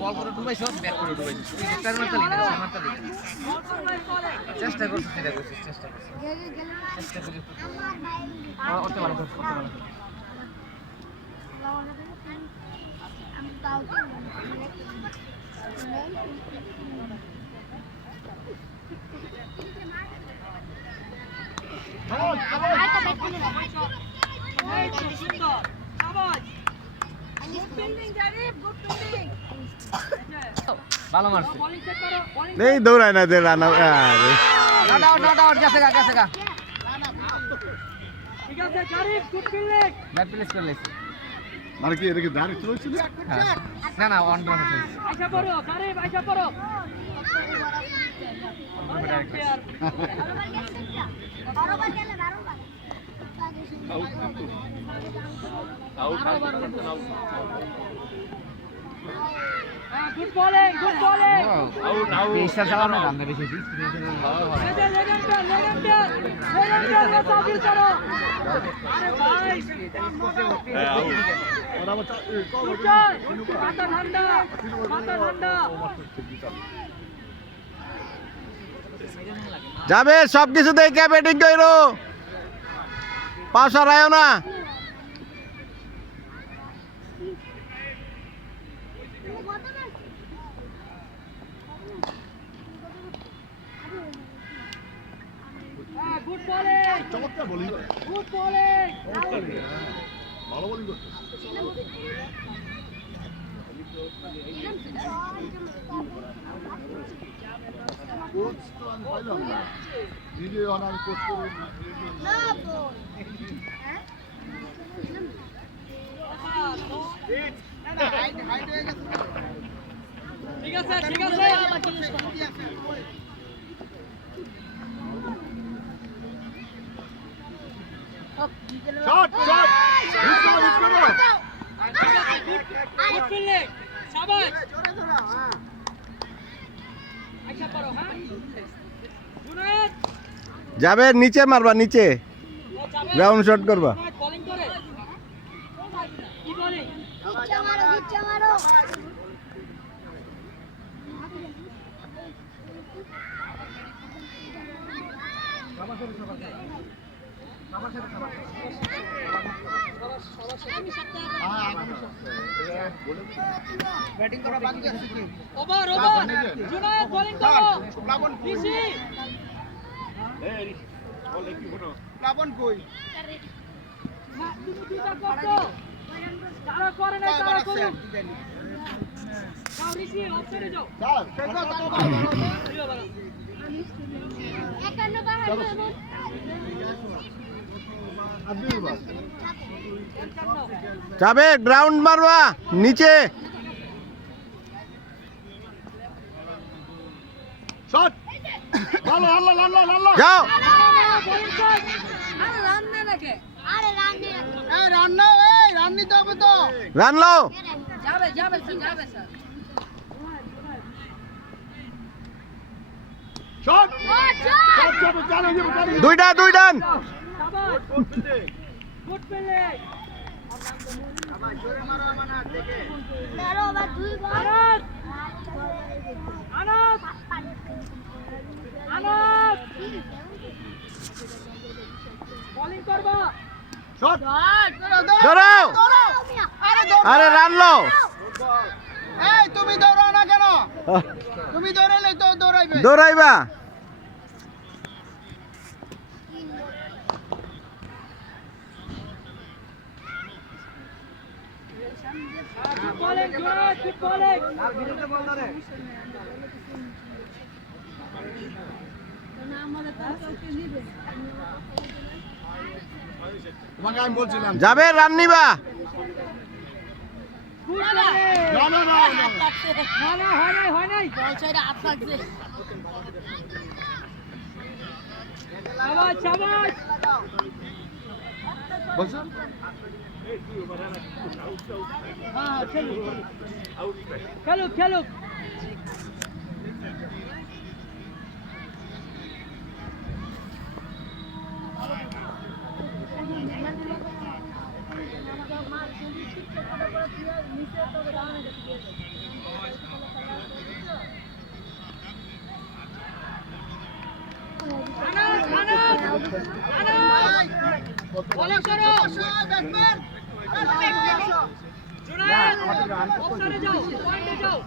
বল করে ডুবাইছ ব্যাক করে ডুবাইছ চেষ্টা করছিস এটা করছিস চেষ্টা করছিস চেষ্টা করি করতে ভালো করতে ভালো আমি তাও ভালো মারছে नहीं दौड़ाए ना दे रहा নট আউট গেছে গা ঠিক আছে Zarif good fielding bat place করে লেছে মানে কি এদিকে দাঁড়ি চলছিল না না অন ডাউন হচ্ছে আইসা পড়ো জারিফ আইসা পড়ো গুড বোলিং পেসার চালানো গান বেশি যাবে সব কিছু দেখে ব্যাটিং করো পাশ হারায়ও না গুড বোলিং চমৎকার বোলিং গুড বোলিং ভালো বোলিং করছে কোচ তো আমি পাইলাম না নিজে অনার কোচ করে ঠিক আছে ঠিক আছে শট শট হিট করো গুড ফিল্ডিং শাবাশ আইসা পড়ো হ্যাঁ জুনায়েদ যাবে নিচে মারবা নিচে গ্রাউন্ড শট করবা বোলিং করে কি বোলিং নিচে মারো ব্যাটিং করা বাকি আছে কি ওভার জুনায়েদ বোলিং করো ঋষি এই বলে কি হলো প্লাবন কই তুমি দুইটা করছো তারা করে না তারা করুন যাও ঋষি অফসাইডে যাও একান্ন বাহান্ন যাবে গ্রাউন্ড মারবা নিচে শট ভালো আল্লাহ আল্লাহ আল্লাহ যাও আরে রান না নাকি আরে রান দে এই রান নাও এই রান নিতে হবে তো রান লও যাবে স্যার শট শট শট চালো দুই ডান গুড ফিল্ডিং আবার জোরে মারো আমানা দেখে তেরো বা দুই বল আনাস বোলিং করবা শট দৌড়াও ধরো আরে আরে রান লও এই তুমি দৌড়াও না কেন তুমি দৌড়ালে তো দৌড়াইবে দৌড়াইবা গুড বোলিং গুড বোলিং আর বিরুদ্ধে বল ধরে তোমাকে আমি বলছিলাম যাবে রান নিবা গুড না না না না হয় নাই বল সাইডে হাত লাগছে শাবাশ বলছো হ্যাঁ খেলুক নিচে তোকে দাঁড়ানো যাচ্ছে বলো করো ব্যাটসম্যান জুনায়েদ অফসাইডে যাও পয়েন্টে যাও